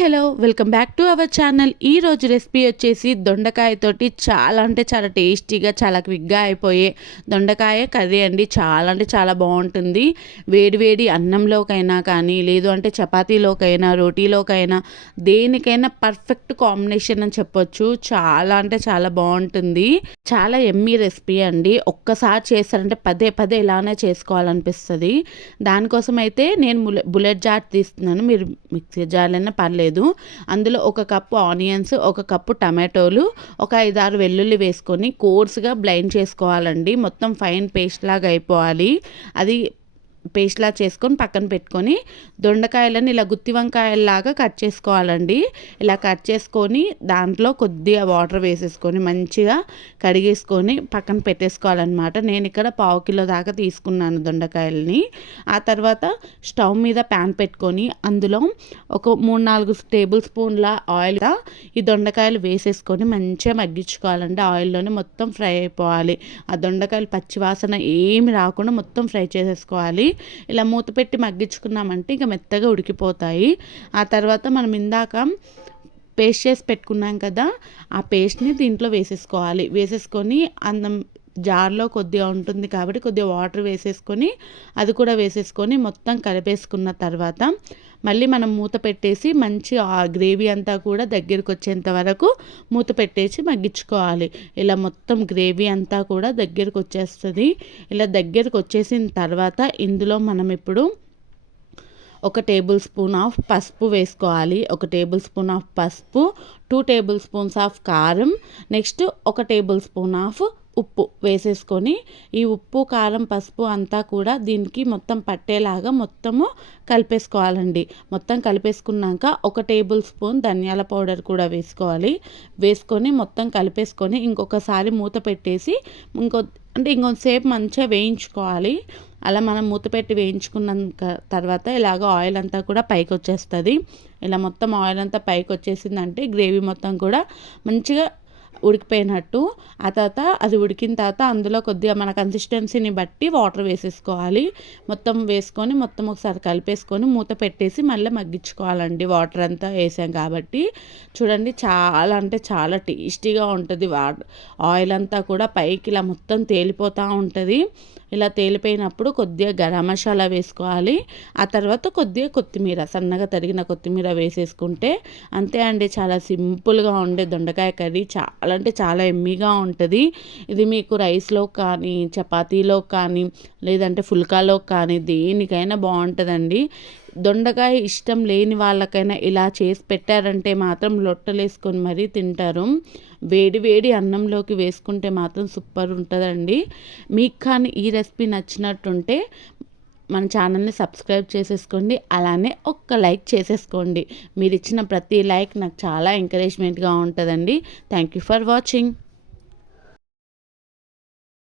Hello welcome back to our channel. ఈరోజు recipe వచ్చేసి దొండకాయతోటి చాలా అంటే చాలా టేస్టీగా చాలా క్విక్గా అయిపోయే దొండకాయ కర్రీ అండి. చాలా అంటే చాలా బాగుంటుంది. వేడి వేడి అన్నంలోకైనా కానీ లేదు అంటే చపాతీలోకైనా రోటీలోకైనా దేనికైనా పర్ఫెక్ట్ కాంబినేషన్ అని చెప్పొచ్చు. చాలా అంటే చాలా బాగుంటుంది. చాలా ఎమ్మీ రెసిపీ అండి. ఒక్కసారి చేస్తారంటే పదే పదే ఇలానే చేసుకోవాలనిపిస్తుంది. దానికోసం అయితే నేను బుల్లెట్ జార్ తీస్తున్నాను. మీరు మిక్సీ జార్లైనా పర్లేదు. అందులో ఒక కప్పు ఆనియన్స్, ఒక కప్పు టమాటోలు, ఒక 5-6 వెల్లుల్లి వేసుకొని కోర్స్గా బ్లెండ్ చేసుకోవాలండి. మొత్తం ఫైన్ పేస్ట్ లాగా అయిపోవాలి. అది పేస్ట్లా చేసుకొని పక్కన పెట్టుకొని దొండకాయలను ఇలా గుత్తి వంకాయల్లాగా కట్ చేసుకోవాలండి. ఇలా కట్ చేసుకొని దాంట్లో కొద్దిగా వాటర్ వేసేసుకొని మంచిగా కడిగేసుకొని పక్కన పెట్టేసుకోవాలన్నమాట. నేను ఇక్కడ 1/2 కిలో దాకా తీసుకున్నాను దొండకాయలని. ఆ తర్వాత స్టవ్ మీద ప్యాన్ పెట్టుకొని అందులో ఒక 3-4 టేబుల్ స్పూన్ల ఆయిల్ ఈ దొండకాయలు వేసేసుకొని మంచిగా మగ్గించుకోవాలండి. ఆయిల్లోనే మొత్తం ఫ్రై అయిపోవాలి. ఆ దొండకాయలు పచ్చివాసన ఏమి రాకుండా మొత్తం ఫ్రై చేసేసుకోవాలి. ఇలా మూత పెట్టి మగ్గించుకున్నామంటే ఇక మెత్తగా ఉడికిపోతాయి. ఆ తర్వాత మనం ఇందాక పేస్ట్ చేసి పెట్టుకున్నాం కదా, ఆ పేస్ట్ని దీంట్లో వేసేసుకోవాలి. వేసేసుకొని అన్నం జార్లో కొద్దిగా ఉంటుంది కాబట్టి కొద్దిగా వాటర్ వేసేసుకొని అది కూడా వేసేసుకొని మొత్తం కలిపేసుకున్న తర్వాత మళ్ళీ మనం మూత పెట్టేసి మంచి ఆ గ్రేవీ అంతా కూడా దగ్గరికి వచ్చేంత వరకు మూత పెట్టేసి మగ్గించుకోవాలి. ఇలా మొత్తం గ్రేవీ అంతా కూడా దగ్గరికి వచ్చేస్తుంది. ఇలా దగ్గరికి వచ్చేసిన తర్వాత ఇందులో మనం ఇప్పుడు 1 టేబుల్ స్పూన్ ఆఫ్ పసుపు వేసుకోవాలి. 1 టేబుల్ స్పూన్ ఆఫ్ పసుపు, 2 టేబుల్ స్పూన్స్ ఆఫ్ కారం, నెక్స్ట్ 1 టేబుల్ స్పూన్ ఆఫ్ ఉప్పు వేసేసుకొని ఈ ఉప్పు కారం పసుపు అంతా కూడా దీనికి మొత్తం పట్టేలాగా మొత్తము కలిపేసుకోవాలండి. మొత్తం కలిపేసుకున్నాక 1 టేబుల్ స్పూన్ ధనియాల పౌడర్ కూడా వేసుకోవాలి. వేసుకొని మొత్తం కలిపేసుకొని ఇంకొకసారి మూత పెట్టేసి ఇంకొంతసేపు మంచిగా వేయించుకోవాలి. అలా మనం మూత పెట్టి వేయించుకున్న తర్వాత ఇలాగ ఆయిల్ అంతా కూడా పైకి వచ్చేస్తుంది. ఇలా మొత్తం ఆయిల్ అంతా పైకి వచ్చేసిందంటే గ్రేవీ మొత్తం కూడా మంచిగా ఉడికిపోయినట్టు. ఆ తర్వాత అది ఉడికిన తర్వాత అందులో కొద్దిగా మన కన్సిస్టెన్సీని బట్టి వాటర్ వేసేసుకోవాలి. మొత్తం వేసుకొని మొత్తం ఒకసారి కలిపేసుకొని మూత పెట్టేసి మళ్ళీ మగ్గించుకోవాలండి. వాటర్ అంతా వేసాం కాబట్టి చూడండి చాలా అంటే చాలా టేస్టీగా ఉంటుంది. ఆయిల్ అంతా కూడా పైకి ఇలా మొత్తం తేలిపోతూ ఉంటుంది. ఇలా తేలిపోయినప్పుడు కొద్దిగా గరం మసాలా వేసుకోవాలి. ఆ తర్వాత కొద్దిగా కొత్తిమీర, సన్నగా తరిగిన కొత్తిమీర వేసేసుకుంటే అంతే అండి. చాలా సింపుల్గా ఉండే దొండకాయ కర్రీ చాలా అంటే చాలా ఎమ్మీగా ఉంటుంది. ఇది మీకు రైస్లో కానీ చపాతీలో కానీ లేదంటే ఫుల్కాలో కానీ దేనికైనా బాగుంటుందండి. దొండకాయ ఇష్టం లేని వాళ్ళకైనా ఇలా చేసి పెట్టారంటే మాత్రం లొట్టలేసుకొని మరీ తింటారు. వేడి వేడి అన్నంలోకి వేసుకుంటే మాత్రం సూపర్ ఉంటుందండి. మీకు కానీ ఈ రెసిపీ నచ్చినట్టుంటే మన ఛానల్ని సబ్స్క్రైబ్ చేసేసుకోండి. అలానే ఒక్క లైక్ చేసేసుకోండి. మీరు ఇచ్చిన ప్రతి లైక్ నాకు చాలా ఎంకరేజ్మెంట్గా ఉంటుందండి. Thank you for watching.